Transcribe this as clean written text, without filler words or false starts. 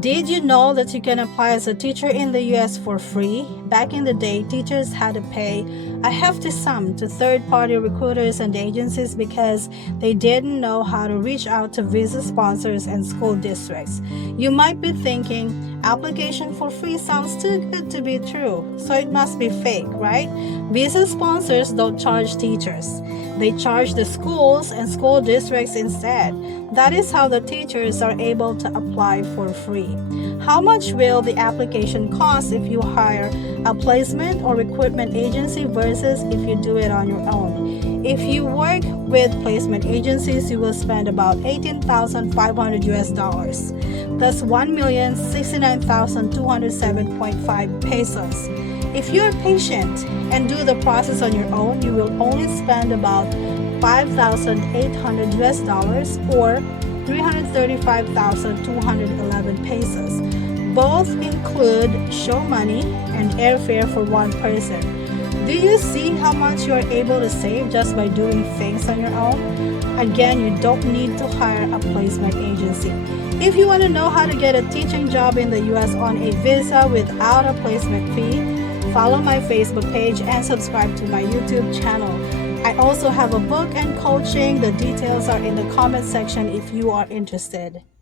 Did you know that you can apply as a teacher in the US for free? Back in the day, teachers had to pay a hefty sum to third-party recruiters and agencies because they didn't know how to reach out to visa sponsors and school districts. You might be thinking, application for free sounds too good to be true, so it must be fake, right? Visa sponsors don't charge teachers. They charge the schools and school districts instead. That is how the teachers are able to apply for free. How much will the application cost if you hire a placement or recruitment agency versus if you do it on your own? If you work with placement agencies, you will spend about $18,500 US dollars. That's 1,069,207.5 pesos. If you're patient and do the process on your own, you will only spend about 5,800 US dollars or 335,211 pesos. Both include show money and airfare for one person. Do you see how much you are able to save just by doing things on your own? Again, you don't need to hire a placement agency. If you want to know how to get a teaching job in the US on a visa without a placement fee, follow my Facebook page and subscribe to my YouTube channel. I also have a book and coaching. The details are in the comment section if you are interested.